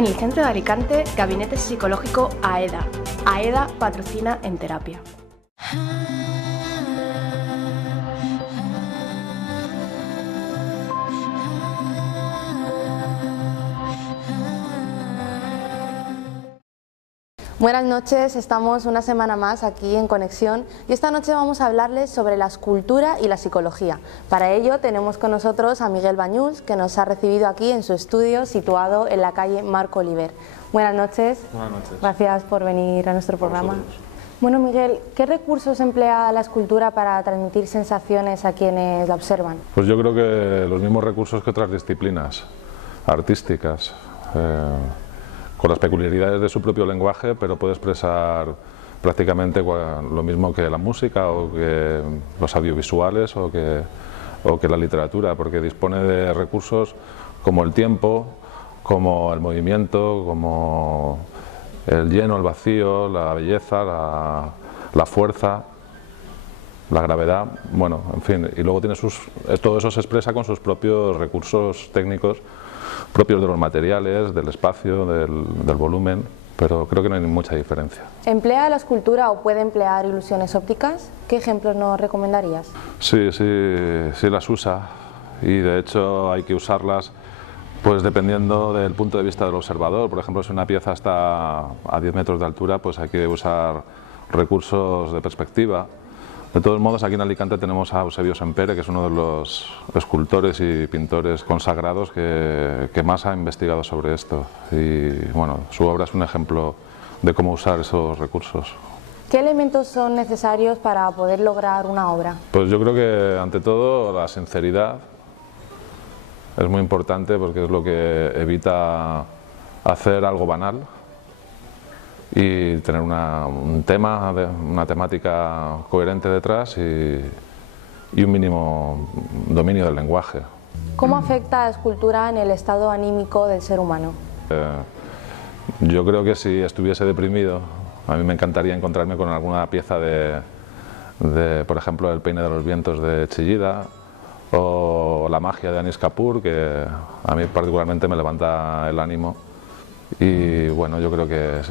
En el centro de Alicante, Gabinete Psicológico AEDA. AEDA patrocina En Terapia. Buenas noches, estamos una semana más aquí en Conexión y esta noche vamos a hablarles sobre la escultura y la psicología. Para ello tenemos con nosotros a Miguel Bañuls, que nos ha recibido aquí en su estudio situado en la calle Marco Oliver. Buenas noches. Buenas noches. Gracias por venir a nuestro programa. Bueno, Miguel, ¿qué recursos emplea la escultura para transmitir sensaciones a quienes la observan? Pues yo creo que los mismos recursos que otras disciplinas artísticas, con las peculiaridades de su propio lenguaje, pero puede expresar prácticamente lo mismo que la música o que los audiovisuales o que la literatura, porque dispone de recursos como el tiempo, como el movimiento, como el lleno, el vacío, la belleza, la fuerza, la gravedad, bueno, en fin, y luego tiene todo eso se expresa con sus propios recursos técnicos propios de los materiales, del espacio, del volumen, pero creo que no hay mucha diferencia. ¿Emplea la escultura o puede emplear ilusiones ópticas? ¿Qué ejemplos nos recomendarías? Sí las usa, y de hecho hay que usarlas pues dependiendo del punto de vista del observador. Por ejemplo, si una pieza está a 10 metros de altura, pues hay que usar recursos de perspectiva. De todos modos, aquí en Alicante tenemos a Eusebio Sempere, que es uno de los escultores y pintores consagrados que más ha investigado sobre esto. Y bueno, su obra es un ejemplo de cómo usar esos recursos. ¿Qué elementos son necesarios para poder lograr una obra? Pues yo creo que ante todo la sinceridad es muy importante, porque es lo que evita hacer algo banal y tener un tema, una temática coherente detrás y un mínimo dominio del lenguaje. ¿Cómo afecta la escultura en el estado anímico del ser humano? Yo creo que si estuviese deprimido, a mí me encantaría encontrarme con alguna pieza por ejemplo, El peine de los vientos de Chillida o La magia de Anish Kapoor, que a mí particularmente me levanta el ánimo, y bueno, yo creo que es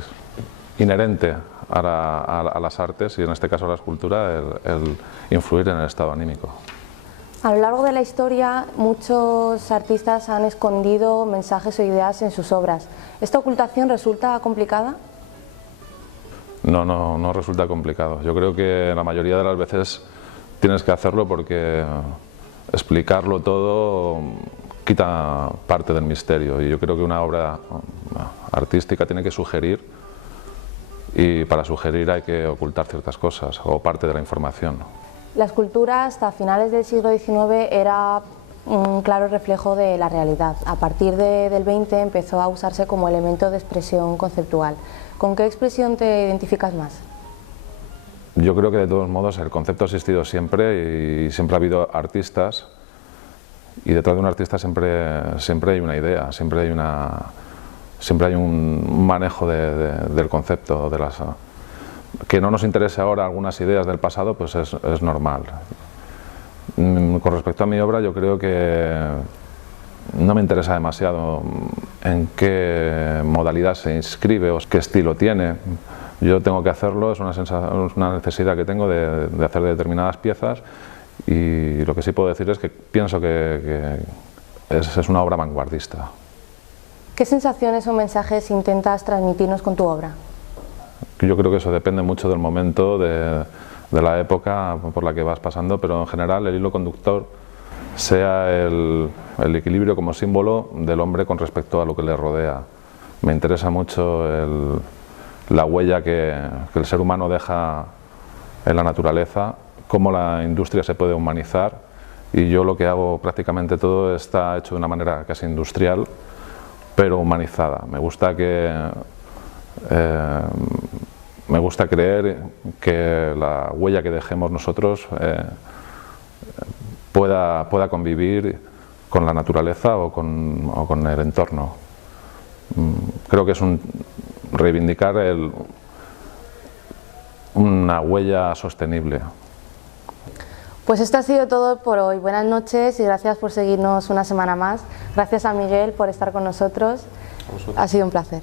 inherente a las artes, y en este caso a la escultura, el influir en el estado anímico. A lo largo de la historia, muchos artistas han escondido mensajes o ideas en sus obras. ¿Esta ocultación resulta complicada? No resulta complicado. Yo creo que la mayoría de las veces tienes que hacerlo, porque explicarlo todo quita parte del misterio, y yo creo que una obra artística tiene que sugerir, y para sugerir hay que ocultar ciertas cosas o parte de la información. La escultura hasta finales del siglo XIX era un claro reflejo de la realidad. A partir del XX empezó a usarse como elemento de expresión conceptual. ¿Con qué expresión te identificas más? Yo creo que de todos modos el concepto ha existido siempre, y siempre ha habido artistas, y detrás de un artista siempre hay una idea, siempre hay un manejo del concepto. Que no nos interese ahora algunas ideas del pasado, pues es normal. Con respecto a mi obra, yo creo que no me interesa demasiado en qué modalidad se inscribe o qué estilo tiene. Yo tengo que hacerlo, es una necesidad que tengo de hacer determinadas piezas, y lo que sí puedo decir es que pienso que es una obra vanguardista. ¿Qué sensaciones o mensajes intentas transmitirnos con tu obra? Yo creo que eso depende mucho del momento, de la época por la que vas pasando, pero en general el hilo conductor sea el equilibrio como símbolo del hombre con respecto a lo que le rodea. Me interesa mucho la huella que el ser humano deja en la naturaleza, cómo la industria se puede humanizar, y yo lo que hago prácticamente todo está hecho de una manera casi industrial, pero humanizada. Me gusta creer que la huella que dejemos nosotros pueda convivir con la naturaleza o con el entorno. Creo que es reivindicar una huella sostenible. Pues esto ha sido todo por hoy. Buenas noches y gracias por seguirnos una semana más. Gracias a Miguel por estar con nosotros. a vosotros. Ha sido un placer.